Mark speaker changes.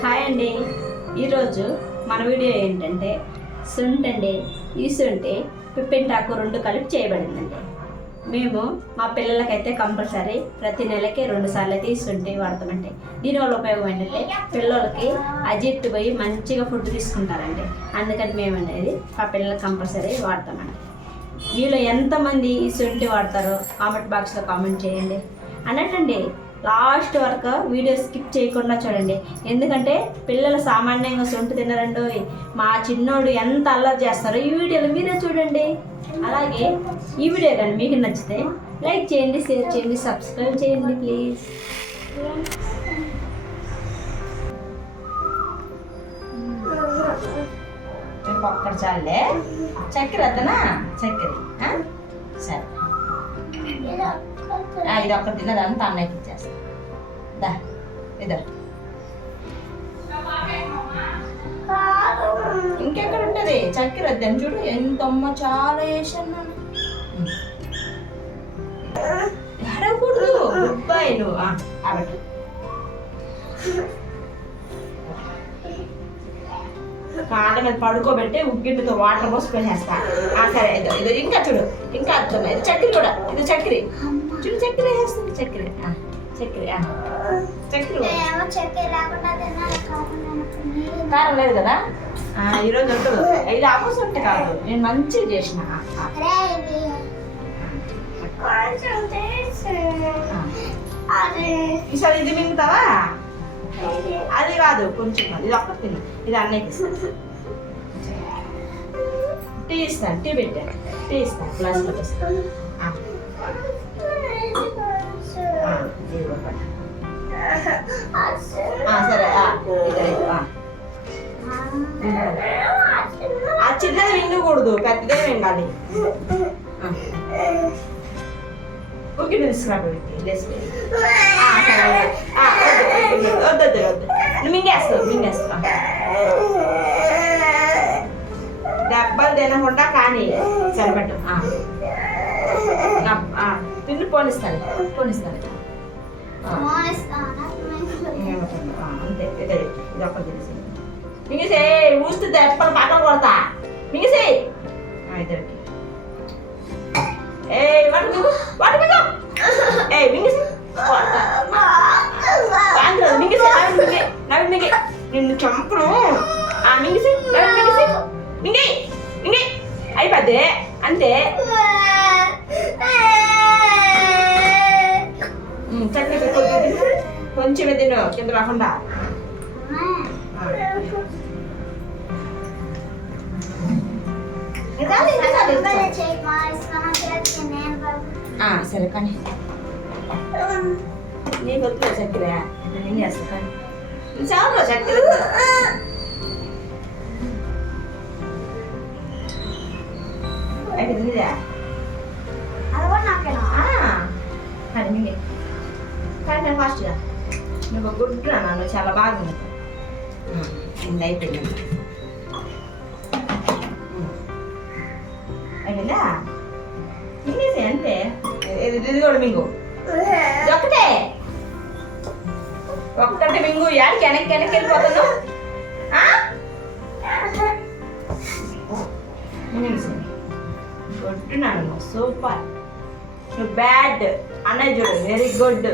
Speaker 1: Hi అండి. ఈరోజు మన వీడియో ఏంటంటే సుంటండి అండి ఈ శుంఠి పిప్పింటాకు రెండు కలిపి చేయబడిందండి. మేము మా పిల్లలకైతే కంపల్సరీ ప్రతి నెలకి రెండు సార్లు అయితే ఈ శుంఠి వాడతామండి. దీనివల్ల ఉపయోగం ఏంటంటే పిల్లలకి అజిత్ పోయి మంచిగా ఫుడ్ తీసుకుంటారండి. అందుకని మేము అనేది మా పిల్లలకి కంపల్సరీ వాడతామండి. మీలో ఎంతమంది ఈ శుంఠి వాడతారో కామెంట్ బాక్స్లో కామెంట్ చేయండి. అన్నట్టండి లాస్ట్ వరకు వీడియో స్కిప్ చేయకుండా చూడండి. ఎందుకంటే పిల్లలు సామాన్యంగా సొంటు తినరండో. మా చిన్నోడు ఎంత అల్లరి చేస్తారో ఈ వీడియోలు మీరే చూడండి. అలాగే ఈ వీడియో కానీ మీకు నచ్చితే లైక్ చేయండి షేర్ చేయండి సబ్స్క్రైబ్ చేయండి ప్లీజ్. ఒక్కడ చాలే. చక్కెర అతనా చక్కెర. సరే. ఇది ఒక్కటి తిన్నదంతా అన్నయ్యకి ఇచ్చేస్తా. దా ఇదో. ఇంకెక్కడ ఉంటుంది? చక్కెర వద్దని చూడు ఎంత అమ్మ చాలా వేసాను అడగకూడదు. అబ్బాయి నువ్వు ఆ, కాళ్ళ మీద పడుకోబెట్టి ఉగ్గిటితో వాటర్ పోసి పెట్టేస్తా ఆ, సరే ఇదో ఇదో ఇంకా చూడు ఇంకా అర్థం ఇది చక్కెర కూడా ఇది చక్కెర. చూడు చక్కెర వేస్తుంది చక్కెర. చక్కెర ఆ. చక్కెర కారం లేదు కదా? ఈరోజు ఉంటుంది? ఇది ఆపోస్ ఉంటే కాదు. నేను మంచిగా చేసిన ఈసారి ఇది మింగుతావా అది కాదు కొంచెం కాదు. ఇది ఒక్కటి తిను. ఇది అన్నయ్యకి టీ ఇస్తాను టీ పెట్టాను టీ ఇస్తాను గ్లాస్లో ఇస్తాను ఆ, సరే ఆ, చిన్నది మింగకూడదు పెద్దదే మింగాలి ఓకే తీసుకురా లేసి ఆ, సరే. వద్దు, మింగేస్తావు మింగేస్తావు దెబ్బలు తినకుండా కానీ సరిపట్టు తిండి పోనిస్తాను పోనిస్తాను అంతే ఇదే ఒక్క తెలిసి మింగేసే ఊస్తే దెబ్బలు పక్కన నిన్ను చంపను ఆ మింగేసి మింగేసి మింగి మింగి అయిపోద్ది. అంతే. తిను. కొంచెమే తిను కింద రాకుండా. సరే కానీ. నీ వద్దులే చక్కెర. నేను ఏం చేస్తా కానీ ఇది చాలు చక్కెర అయిపోయింది ఇదే కానీ మింగి కానీ నేను ఫాస్ట్గా నువ్వు గుడ్ నువ్వు చాలా బాగుంది ఇది అయిపోయింది అయిపోయిందా మింగేసి అంతే ఇది ఇది కూడా మింగు ఇది ఒక్కటి మింగు యాడికి వెనక్కి వెనక్కి వెళ్ళిపోతాను. కొట్టున్నాను సూపర్. బ్యాడ్. అన్నయ్య చూడు వెరీ గుడ్